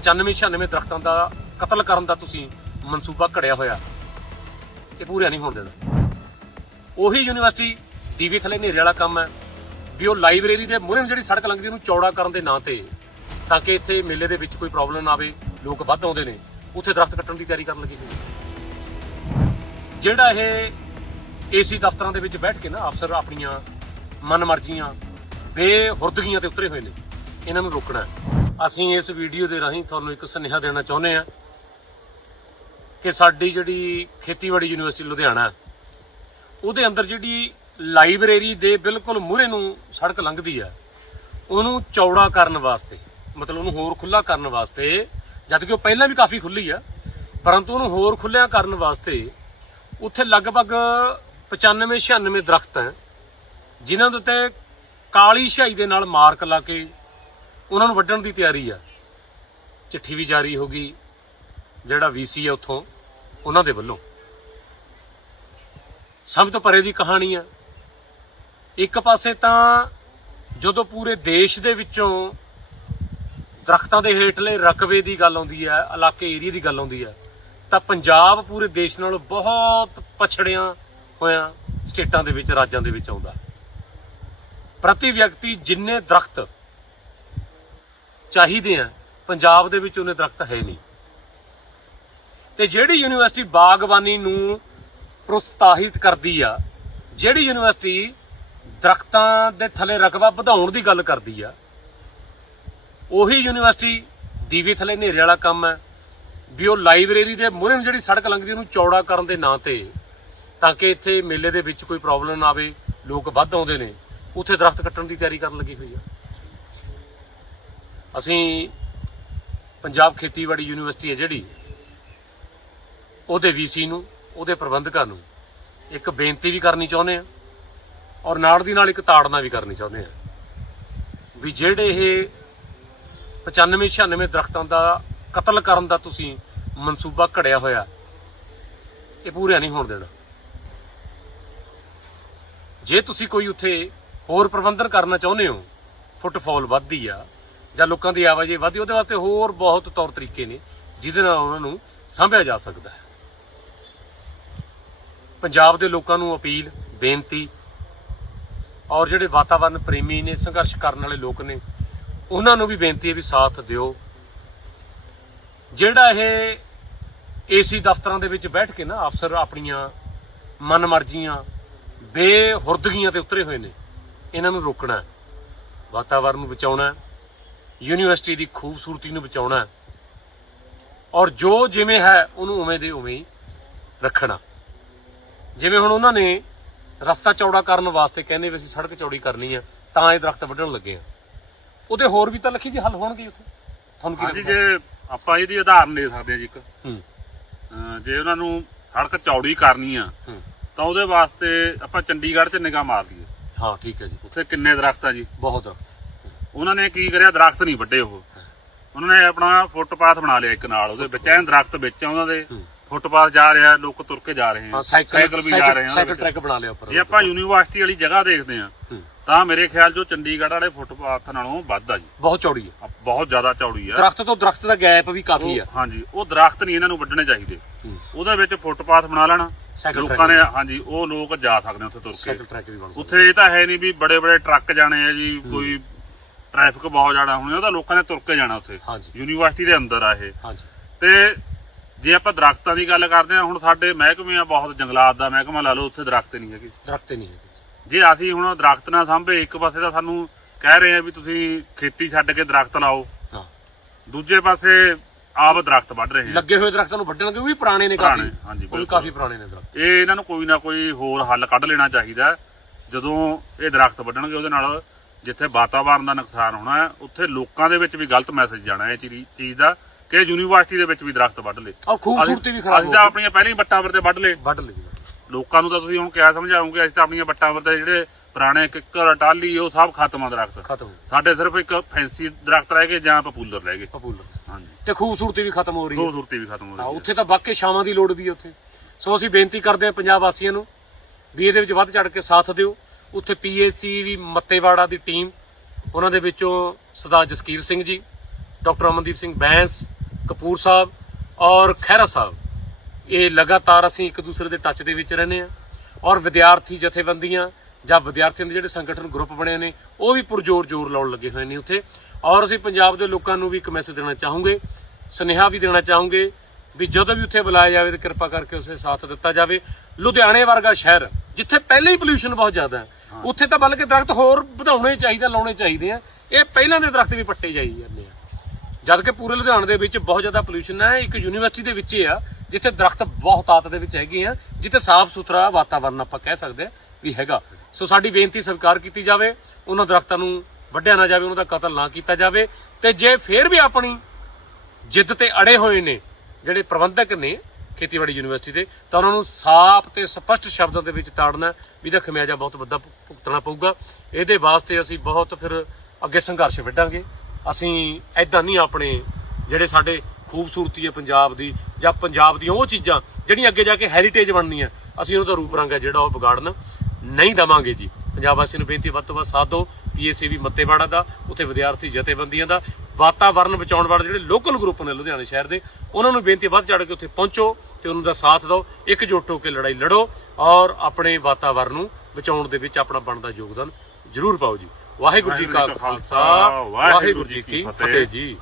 95 96 ਦਰਖਤਾਂ ਦਾ ਕਤਲ ਕਰਨ ਦਾ ਤੁਸੀਂ ਮਨਸੂਬਾ ਘੜਿਆ ਹੋਇਆ ਇਹ ਪੂਰਾ ਨਹੀਂ ਹੋਣ ਦੇਣਾ ਉਹੀ ਯੂਨੀਵਰਸਿਟੀ ਦੀਵੇ ਥਲੇ ਹਨੇਰੇ ਵਾਲਾ ਕੰਮ ਹੈ ਵੀ ਉਹ ਲਾਇਬ੍ਰੇਰੀ ਦੇ ਮੂਹਰੇ ਜਿਹੜੀ ਸੜਕ ਲੰਘਦੀ ਉਹਨੂੰ ਚੌੜਾ ਕਰਨ ਦੇ ਨਾਂ ਤੇ ਤਾਂ ਕਿ ਇੱਥੇ ਮੇਲੇ ਦੇ ਵਿੱਚ ਕੋਈ ਪ੍ਰੋਬਲਮ ਨਾ ਆਵੇ, ਲੋਕ ਵੱਧ ਆਉਂਦੇ ਨੇ, ਉੱਥੇ ਦਰਖਤ ਕੱਟਣ ਦੀ ਤਿਆਰੀ ਕਰਨ ਲੱਗੀ ਹੋਈ ਜਿਹੜਾ ਇਹ ਏਸੀ ਦਫ਼ਤਰਾਂ ਦੇ ਵਿੱਚ ਬੈਠ ਕੇ ਨਾ ਅਫਸਰ ਆਪਣੀਆਂ ਮਨਮਰਜ਼ੀਆਂ ਬੇਹੁਰਦਗੀਆਂ ਤੇ ਉਤਰੇ ਹੋਏ ਨੇ, ਇਹਨਾਂ ਨੂੰ ਰੋਕਣਾ ਹੈ। ਅਸੀਂ ਇਸ ਵੀਡੀਓ ਦੇ ਰਾਹੀਂ ਤੁਹਾਨੂੰ ਇੱਕ ਸੁਨੇਹਾ ਦੇਣਾ ਚਾਹੁੰਦੇ ਹਾਂ ਕਿ ਸਾਡੀ ਜਿਹੜੀ ਖੇਤੀਬਾੜੀ ਯੂਨੀਵਰਸਿਟੀ ਲੁਧਿਆਣਾ, ਉਹਦੇ ਅੰਦਰ ਜਿਹੜੀ ਲਾਇਬ੍ਰੇਰੀ ਦੇ ਬਿਲਕੁਲ ਮੂਹਰੇ ਨੂੰ ਸੜਕ ਲੰਘਦੀ ਹੈ ਉਹਨੂੰ ਚੌੜਾ ਕਰਨ ਵਾਸਤੇ, ਮਤਲਬ ਉਹਨੂੰ ਹੋਰ ਖੁੱਲਾ ਕਰਨ ਵਾਸਤੇ, ਜਦ ਕਿ ਉਹ ਪਹਿਲਾਂ ਵੀ ਕਾਫੀ ਖੁੱਲੀ ਆ, ਪਰੰਤੂ ਉਹਨੂੰ ਹੋਰ ਖੁੱਲਿਆ ਕਰਨ ਵਾਸਤੇ ਉੱਥੇ ਲਗਭਗ 95 96 ਦਰਖਤ ਹੈ, ਜਿਨ੍ਹਾਂ ਦੇ ਉੱਤੇ ਕਾਲੀ ਸ਼ਾਈ ਦੇ ਨਾਲ ਮਾਰਕ ਲਾ ਕੇ ਉਹਨਾਂ ਨੂੰ ਵੱਢਣ ਦੀ ਤਿਆਰੀ ਆ। ਚਿੱਠੀ ਵੀ ਜਾਰੀ ਹੋ ਗਈ, ਜਿਹੜਾ ਵੀਸੀ ਹੈ ਉੱਥੋਂ, ਉਹਨਾਂ ਦੇ ਵੱਲੋਂ। ਸਮਝ ਤੋਂ ਪਰੇ ਦੀ ਕਹਾਣੀ ਆ। ਇੱਕ ਪਾਸੇ ਤਾਂ ਜਦੋਂ ਪੂਰੇ ਦੇਸ਼ ਦੇ ਵਿੱਚੋਂ ਦਰਖਤਾਂ ਦੇ ਹੇਠਲੇ ਰਕਬੇ ਦੀ ਗੱਲ ਆਉਂਦੀ ਹੈ ਇਲਾਕੇ ਏਰੀਆ ਦੀ ਗੱਲ ਆਉਂਦੀ ਹੈ ਤਾਂ ਪੰਜਾਬ ਪੂਰੇ ਦੇਸ਼ ਨਾਲੋਂ ਬਹੁਤ ਪਛੜਿਆ ਹੋਇਆਂ ਸਟੇਟਾਂ ਦੇ ਵਿੱਚ, ਰਾਜਾਂ ਦੇ ਵਿੱਚ ਆਉਂਦਾ। ਪ੍ਰਤੀ ਵਿਅਕਤੀ ਜਿੰਨੇ ਦਰਖਤ ਚਾਹੀਦੇ ਆ, ਪੰਜਾਬ ਦੇ ਵਿੱਚ ਉਹਨੇ ਦਰਖਤ ਹੈ ਨਹੀਂ। ਤੇ ਜਿਹੜੀ ਯੂਨੀਵਰਸਿਟੀ ਬਾਗਬਾਨੀ ਨੂੰ ਪ੍ਰੋਤਸਾਹਿਤ ਕਰਦੀ ਆ, ਜਿਹੜੀ ਯੂਨੀਵਰਸਿਟੀ ਦਰਖਤਾਂ ਦੇ ਥੱਲੇ ਰਕਬਾ ਵਧਾਉਣ ਦੀ ਗੱਲ ਕਰਦੀ ਆ, ਉਹੀ ਯੂਨੀਵਰਸਿਟੀ ਦੀਵੇ ਥੱਲੇ ਹਨੇਰੇ ਵਾਲਾ ਕੰਮ ਹੈ, ਵੀ ਉਹ ਲਾਇਬ੍ਰੇਰੀ ਦੇ ਮੂਹਰੇ ਨੂੰ ਜਿਹੜੀ ਸੜਕ ਲੰਘਦੀ ਉਹਨੂੰ ਚੌੜਾ ਕਰਨ ਦੇ ਨਾਂ ਤੇ, ਤਾਂ ਕਿ ਇੱਥੇ ਮੇਲੇ ਦੇ ਵਿੱਚ ਕੋਈ ਪ੍ਰੋਬਲਮ ਨਾ ਆਵੇ, ਲੋਕ ਵੱਧ ਆਉਂਦੇ ਨੇ, ਉੱਥੇ ਦਰਖਤ ਕੱਟਣ ਦੀ ਤਿਆਰੀ ਕਰਨ ਲੱਗੀ ਹੋਈ ਆ। ਅਸੀਂ ਪੰਜਾਬ ਖੇਤੀਬਾੜੀ ਯੂਨੀਵਰਸਿਟੀ ਹੈ ਜਿਹੜੀ, ਉਹਦੇ ਵੀਸੀ ਨੂੰ, ਉਹਦੇ ਪ੍ਰਬੰਧਕਾਂ ਨੂੰ ਇੱਕ ਬੇਨਤੀ ਵੀ ਕਰਨੀ ਚਾਹੁੰਦੇ ਆ ਔਰ ਨਾਲ ਦੀ ਨਾਲ ਇੱਕ ਤਾੜਨਾ ਵੀ ਕਰਨੀ ਚਾਹੁੰਦੇ ਆ ਵੀ ਜਿਹੜੇ ਇਹ 95 96 ਦਰਖਤਾਂ ਦਾ ਕਤਲ ਕਰਨ ਦਾ ਤੁਸੀਂ ਮਨਸੂਬਾ ਘੜਿਆ ਹੋਇਆ, ਇਹ ਪੂਰਾ ਨਹੀਂ ਹੋਣ ਦੇਣਾ। ਜੇ ਤੁਸੀਂ ਕੋਈ ਉੱਥੇ ਹੋਰ ਪ੍ਰਬੰਧਨ ਕਰਨਾ ਚਾਹੁੰਦੇ ਹੋ, ਫੁੱਟਫਾਲ ਵੱਧਦੀ ਆ ਜਾਂ ਲੋਕਾਂ ਦੀ ਆਵਾਜਾਈ ਵੱਧਦੀ, ਉਹਦੇ ਵਾਸਤੇ ਹੋਰ ਬਹੁਤ ਤੌਰ ਤਰੀਕੇ ਨੇ, ਜਿਹਦੇ ਨਾਲ ਉਹਨਾਂ ਨੂੰ ਸਾਂਭਿਆ ਜਾ ਸਕਦਾ ਹੈ ਪੰਜਾਬ ਦੇ ਲੋਕਾਂ ਨੂੰ ਅਪੀਲ, ਬੇਨਤੀ, ਔਰ ਜਿਹੜੇ ਵਾਤਾਵਰਣ ਪ੍ਰੇਮੀ ਨੇ, ਸੰਘਰਸ਼ ਕਰਨ ਵਾਲੇ ਲੋਕ ਨੇ, ਉਹਨਾਂ ਨੂੰ ਵੀ ਬੇਨਤੀ ਹੈ ਵੀ ਸਾਥ ਦਿਓ ਜਿਹੜਾ ਇਹ ਏਸੀ ਦਫ਼ਤਰਾਂ ਦੇ ਵਿੱਚ ਬੈਠ ਕੇ ਨਾ ਅਫਸਰ ਆਪਣੀਆਂ ਮਨਮਰਜ਼ੀਆਂ, ਬੇਹੁਰਦਗੀਆਂ ਤੇ ਉਤਰੇ ਹੋਏ ਨੇ, ਇਹਨਾਂ ਨੂੰ ਰੋਕਣਾ ਹੈ। ਵਾਤਾਵਰਣ ਨੂੰ ਬਚਾਉਣਾ ਯੂਨੀਵਰਸਿਟੀ ਦੀ ਖੂਬਸੂਰਤੀ ਨੂੰ ਬਚਾਉਣਾ ਔਰ ਜੋ ਜਿਵੇਂ ਹੈ ਉਹਨੂੰ ਉਵੇਂ ਦੇ ਉਵੇਂ ਰੱਖਣਾ। ਜਿਵੇਂ ਹੁਣ ਉਹਨਾਂ ਨੇ ਰਸਤਾ ਚੌੜਾ ਕਰਨ ਵਾਸਤੇ ਕਹਿੰਦੇ ਵੀ ਅਸੀਂ ਸੜਕ ਚੌੜੀ ਕਰਨੀ ਆ ਤਾਂ ਇਹ ਦਰਖਤ ਵੱਢਣ ਲੱਗੇ ਆ। ਉਹਦੇ ਹੋਰ ਵੀ ਤਾਂ ਲੱਖੀ ਜੀ ਹੱਲ ਹੋਣਗੇ ਉੱਥੇ? ਤੁਹਾਨੂੰ ਕੀ ਹਾਂਜੀ ਲੱਗਦਾ? ਜੇ ਆਪਾਂ ਇਹਦੀ ਉਦਾਹਰਨ ਦੇ ਸਕਦੇ ਹਾਂ ਜੀ ਇੱਕ। ਹੂੰ। ਅਹ ਜੇ ਉਹਨਾਂ ਨੂੰ ਸੜਕ ਚੌੜੀ ਕਰਨੀ ਆ ਹੂੰ। ਤਾਂ ਉਹਦੇ ਵਾਸਤੇ ਆਪਾਂ ਚੰਡੀਗੜ੍ਹ 'ਚ ਨਿਗਾਹ ਮਾਰ ਲਈਏ। ਹਾਂ ਠੀਕ ਹੈ ਜੀ। ਉੱਥੇ ਕਿੰਨੇ ਦਰਖਤ ਆ ਜੀ? ਬਹੁਤ ਉਹਨਾਂ ਨੇ ਕੀ ਕਰਿਆ ਦਰਖਤ ਨਹੀਂ ਵੱਡੇ ਉਹ। ਉਹਨਾਂ ਨੇ ਆਪਣਾ ਫੁੱਟਪਾਥ ਬਣਾ ਲਿਆ ਇੱਕ ਨਾਲ ਉਹਦੇ ਵਿੱਚ ਐਨ ਦਰਖਤ ਵਿੱਚ ਆ ਉਹਨਾਂ ਦੇ। ਫੁੱਟਪਾਥ ਜਾ ਰਿਹਾ ਲੋਕ ਤੁਰ ਕੇ ਜਾ ਰਹੇ ਆ। ਸਾਈਕਲ ਵੀ ਜਾ ਰਹੇ ਆ ਸਾਈਕਲ ਟਰੈਕ ਬਣਾ ਲਿਆ ਉੱਪਰ। ਜੇ ਆਪਾਂ ਯੂਨੀਵਰਸਿਟੀ ਵਾਲੀ ਜਗ੍ਹਾ ਦੇਖਦੇ ਆ। ਤਾਂ ਮੇਰੇ ਖਿਆਲ 'ਚੋਂ ਚੰਡੀਗੜ੍ਹ ਵਾਲੇ ਫੁੱਟਪਾਥ ਨਾਲੋਂ ਵੱਧ ਆ ਜੀ। ਬਹੁਤ ਚੌੜੀ ਆ। ਬਹੁਤ ਜ਼ਿਆਦਾ ਚੌੜੀ ਆ। ਦਰਖਤ ਤੋਂ ਦਰਖਤ ਦਾ ਗੈਪ ਵੀ ਕਾਫੀ ਹੈ ਹਾਂਜੀ ਉਹ ਦਰਖਤ ਨਹੀਂ ਇਹਨਾਂ ਨੂੰ ਵੱਢਣੇ ਚਾਹੀਦੇ। ਉਹਦੇ ਵਿੱਚ ਫੁੱਟਪਾਥ ਬਣਾ ਲੈਣਾ। ਲੋਕਾਂ ਨੇ ਹਾਂਜੀ ਉਹ ਲੋਕ ਜਾ ਸਕਦੇ ਆ ਉੱਥੇ ਤੁਰ ਕੇ। ਸਾਈਕਲ ਟਰੈਕ ਵੀ ਬਣ ਸਕਦਾ। ਉੱਥੇ ਇਹ ਤਾਂ ਹੈ ਨਹੀਂ ਵੀ ਬੜੇ ਬੜੇ ਟਰੱਕ ਜਾਣੇ ਆ ਜੀ ਕੋਈ ਟ੍ਰੈਫਿਕ ਬਹੁਤ ਜ਼ਿਆਦਾ ਹੋਣੀ ਉਹ ਤਾਂ ਲੋਕਾਂ ਨੇ ਤੁਰ ਕੇ ਜਾਣਾ ਉੱਥੇ। ਹਾਂਜੀ। ਯੂਨੀਵਰਸਿਟੀ ਦੇ ਅੰਦਰ ਆ ਇਹ। ਹਾਂਜੀ। ਤੇ ਜੇ ਆਪਾਂ ਦਰਖਤਾਂ ਦੀ ਗੱਲ ਕਰਦੇ ਆ ਹੁਣ ਸਾਡੇ ਮਹਿਕਮੇ ਆ ਬਹੁਤ ਜੰਗਲਾਤ ਦਾ ਮਹਿਕਮਾ ਲਾ ਲਓ ਉੱਥੇ ਦਰਖਤ ਨਹੀਂ ਹੈਗੇ। ਦਰਖਤ ਹੀ ਨਹੀਂ ਹੈ ਜੇ ਅਸੀਂ ਹੁਣ ਦਰਖਤ ਨਾ ਸਾਂਭੇ ਇੱਕ ਪਾਸੇ ਤਾਂ ਸਾਨੂੰ ਕਹਿ ਰਹੇ ਆ ਵੀ ਤੁਸੀਂ ਖੇਤੀ ਛੱਡ ਕੇ ਦਰਖਤ ਲਾਓ। ਹਾਂ। ਦੂਜੇ ਪਾਸੇ ਆਪ ਦਰਖਤ ਵੱਢ ਰਹੇ ਆ। ਲੱਗੇ ਹੋਏ ਦਰਖਤਾਂ ਨੂੰ ਵੱਢਣ ਲੱਗੇ ਉਹ ਵੀ ਪੁਰਾਣੇ ਨੇ ਕਾਫੀ। ਹਾਂਜੀ, ਉਹ। ਕਾਫੀ ਪੁਰਾਣੇ ਨੇ ਦਰਖਤ। ਇਹ ਇਹਨਾਂ ਨੂੰ ਕੋਈ ਨਾ ਕੋਈ ਹੋਰ ਹੱਲ ਕੱਢ ਲੈਣਾ ਚਾਹੀਦਾ ਹੈ। ਜਦੋਂ ਇਹ ਦਰਖਤ ਵੱਢਣਗੇ ਉਹਦੇ ਨਾਲ ਜਿੱਥੇ ਵਾਤਾਵਰਣ ਦਾ ਨੁਕਸਾਨ ਹੋਣਾ ਹੈ ਉੱਥੇ ਲੋਕਾਂ ਦੇ ਵਿੱਚ ਵੀ ਗਲਤ ਮੈਸੇਜ ਜਾਣਾ ਹੈ ਇਹ ਚੀਜ਼ ਚੀਜ਼ ਦਾ ਕਿ ਯੂਨੀਵਰਸਿਟੀ ਦੇ ਵਿੱਚ ਵੀ ਦਰਖਤ ਵੱਢ ਲਏ। ਔਰ ਖੂਬਸੂਰਤੀ ਵੀ ਖਰਾਬ ਅਸੀਂ ਹੋ ਤਾਂ ਗਈ। ਆਪਣੀਆਂ ਪਹਿਲਾਂ ਹੀ ਬੱਟਾਂ ਪਰ ਤੇ ਵੱਢ ਲਏ। ਵੱਢ ਲਈ ਜੀ। ਲੋਕਾਂ ਨੂੰ ਤਾਂ ਤੁਸੀਂ ਹੁਣ ਕਿਆ ਸਮਝਾਓਗੇ ਅਸੀਂ ਤਾਂ ਆਪਣੀਆਂ ਬੱਟਾਂ ਪਰ ਤੇ ਜਿਹੜੇ ਪੁਰਾਣੇ ਕਿੱਕਰ ਟਾਲੀ ਉਹ ਸਭ ਖਤਮ ਆ ਦਰਖਤ। ਖਤਮ ਹੋ ਸਾਡੇ ਸਿਰਫ ਇੱਕ ਫੈਂਸੀ ਦਰਖਤ ਰਹਿ ਗਏ ਜਾਂ ਪਪੂਲਰ ਰਹਿ ਗਏ। ਪਪੂਲਰ ਹਾਂਜੀ। ਤੇ ਖੂਬਸੂਰਤੀ ਵੀ ਖਤਮ ਹੋ ਰਹੀ ਹੈ। ਖੂਬਸੂਰਤੀ ਵੀ ਖਤਮ ਹੋ ਹਾਂ ਰਹੀ ਹੈ ਉੱਥੇ ਤਾਂ ਵਾਕਈ ਛਾਵਾਂ ਦੀ ਲੋੜ ਵੀ ਹੈ ਉੱਥੇ। ਸੋ ਅਸੀਂ ਬੇਨਤੀ ਕਰਦੇ ਹਾਂ ਪੰਜਾਬ ਵਾਸੀਆਂ ਨੂੰ ਵੀ ਇਹਦੇ ਵਿੱਚ ਵੱਧ ਚੜ ਕੇ ਸਾਥ ਦਿਓ। ਉੱਥੇ ਪੀਏਸੀ ਵੀ ਮੱਤੇਵਾੜਾ ਦੀ ਟੀਮ, ਉਹਨਾਂ ਦੇ ਵਿੱਚੋਂ ਸਰਦਾਰ ਜਸਕੀਰ ਸਿੰਘ ਜੀ, ਡਾਕਟਰ ਅਮਨਦੀਪ ਸਿੰਘ ਬੈਂਸ, ਕਪੂਰ ਸਾਹਿਬ ਔਰ ਖਹਿਰਾ ਸਾਹਿਬ। ਇਹ ਲਗਾਤਾਰ ਅਸੀਂ ਇੱਕ ਦੂਸਰੇ ਦੇ ਟੱਚ ਦੇ ਵਿੱਚ ਰਹਿੰਦੇ ਆ ਔਰ ਵਿਦਿਆਰਥੀ ਜਥੇਬੰਦੀਆਂ ਜਾਂ ਵਿਦਿਆਰਥੀਆਂ ਦੇ ਜਿਹੜੇ ਸੰਗਠਨ ਗਰੁੱਪ ਬਣੇ ਨੇ, ਉਹ ਵੀ ਪੁਰਜੋਰ ਜ਼ੋਰ ਲਾਉਣ ਲੱਗੇ ਹੋਏ ਨੇ ਉੱਥੇ। ਔਰ ਅਸੀਂ ਪੰਜਾਬ ਦੇ ਲੋਕਾਂ ਨੂੰ ਵੀ ਇੱਕ ਮੈਸੇਜ ਦੇਣਾ ਚਾਹੂੰਗੇ, ਸੁਨੇਹਾ ਵੀ ਦੇਣਾ ਚਾਹੂੰਗੇ ਵੀ ਜਦੋਂ ਵੀ ਉੱਥੇ ਬੁਲਾਇਆ ਜਾਵੇ ਤਾਂ ਕਿਰਪਾ ਕਰਕੇ ਉਸੇ ਸਾਥ ਦਿੱਤਾ ਜਾਵੇ। ਲੁਧਿਆਣੇ ਵਰਗਾ ਸ਼ਹਿਰ, ਜਿੱਥੇ ਪਹਿਲੇ ਹੀ ਪੋਲੂਸ਼ਨ ਬਹੁਤ ਜ਼ਿਆਦਾ ਹੈ ਉੱਥੇ ਤਾਂ ਬਲਕਿ ਦਰਖਤ ਹੋਰ ਵਧਾਉਣੇ ਚਾਹੀਦੇ ਲਾਉਣੇ ਚਾਹੀਦੇ ਆ। ਇਹ ਪਹਿਲਾਂ ਦੇ ਦਰਖਤ ਵੀ ਪੱਟੇ ਜਾਈ ਜਾਂਦੇ ਆ। ਜਦ ਕਿ ਪੂਰੇ ਲੁਧਿਆਣੇ ਦੇ ਵਿੱਚ ਬਹੁਤ ਜ਼ਿਆਦਾ ਪੋਲੂਸ਼ਨ ਹੈ। ਇੱਕ ਯੂਨੀਵਰਸਿਟੀ ਦੇ ਵਿੱਚ ਹੀ ਆ, ਜਿੱਥੇ ਦਰਖਤ ਬਹੁਤ ਤਾਤ ਦੇ ਵਿੱਚ ਹੈਗੇ ਆ, ਜਿੱਥੇ ਸਾਫ਼ ਸੁਥਰਾ ਵਾਤਾਵਰਨ ਆਪਾਂ ਕਹਿ ਸਕਦੇ ਆ ਵੀ ਹੈਗਾ। ਸੋ ਸਾਡੀ ਬੇਨਤੀ ਸਵੀਕਾਰ ਕੀਤੀ ਜਾਵੇ, ਉਹਨਾਂ ਦਰਖਤਾਂ ਨੂੰ ਵੱਢਿਆ ਨਾ ਜਾਵੇ, ਉਹਨਾਂ ਦਾ ਕਤਲ ਨਾ ਕੀਤਾ ਜਾਵੇ। ਤੇ ਜੇ ਫੇਰ ਵੀ ਆਪਣੀ ਜਿੱਦ ਤੇ ਅੜੇ ਹੋਏ ਨੇ, ਜਿਹੜੇ ਪ੍ਰਬੰਧਕ ਨੇ ਖੇਤੀਬਾੜੀ ਯੂਨੀਵਰਸਿਟੀ ਦੇ, ਤਾਂ ਉਹਨਾਂ ਨੂੰ ਸਾਫ਼ ਤੇ ਸਪਸ਼ਟ ਸ਼ਬਦਾਂ ਦੇ ਵਿੱਚ ਤਾੜਨਾ ਵੀ ਇਹਦਾ ਖਮਿਆਜਾ ਬਹੁਤ ਵੱਡਾ ਭੁਗਤਣਾ ਪਊਗਾ। ਇਹਦੇ ਵਾਸਤੇ ਅਸੀਂ ਬਹੁਤ ਫਿਰ ਅੱਗੇ ਸੰਘਰਸ਼ ਵਿੱਢਾਂਗੇ। ਅਸੀਂ ਐਦਾਂ ਨਹੀਂ ਆਪਣੇ ਜਿਹੜੇ ਸਾਡੇ ਖੂਬਸੂਰਤੀ ਹੈ ਪੰਜਾਬ ਦੀ ਜਾਂ ਪੰਜਾਬ ਦੀਆਂ ਉਹ ਚੀਜ਼ਾਂ ਜਿਹੜੀਆਂ ਅੱਗੇ ਜਾ ਕੇ ਹੈਰੀਟੇਜ ਬਣਨੀਆਂ, ਅਸੀਂ ਉਹਨਾਂ ਦਾ ਰੂਪ ਰੰਗ ਹੈ ਜਿਹੜਾ ਉਹ ਵਿਗਾੜਨ ਨਹੀਂ ਦਵਾਂਗੇ ਜੀ। ਪੰਜਾਬ ਵਾਸੀਆਂ ਨੂੰ ਬੇਨਤੀ ਵੱਧ ਤੋਂ ਵੱਧ ਸਾਥ ਦਿਓ। ਵੀ ਮੱਤੇਵਾੜਾ ਦਾ, ਉੱਥੇ ਵਿਦਿਆਰਥੀ ਜਥੇਬੰਦੀਆਂ ਦਾ ਵਾਤਾਵਰਣ ਬਚਾਉਣ ਵਾਲੇ ਜਿਹੜੇ ਲੋਕਲ ਗਰੁੱਪ ਨੇ ਲੁਧਿਆਣੇ ਸ਼ਹਿਰ ਦੇ ਉਹਨਾਂ ਨੂੰ ਬੇਨਤੀ ਵੱਧ ਚੜ ਕੇ ਉੱਥੇ ਪਹੁੰਚੋ ਤੇ ਉਹਨਾਂ ਦਾ ਸਾਥ ਦਿਓ ਇਕਜੁੱਟ ਹੋ ਕੇ ਲੜਾਈ ਲੜੋ ਔਰ ਆਪਣੇ ਵਾਤਾਵਰਣ ਨੂੰ ਬਚਾਉਣ ਦੇ ਵਿੱਚ ਆਪਣਾ ਬਣਦਾ ਯੋਗਦਾਨ ਜ਼ਰੂਰ ਪਾਓ ਜੀ। ਵਾਹਿਗੁਰੂ ਜੀ ਕਾ ਖਾਲਸਾ ਵਾਹਿਗੁਰੂ ਜੀ ਕੀ ਫਤਿਹ ਜੀ।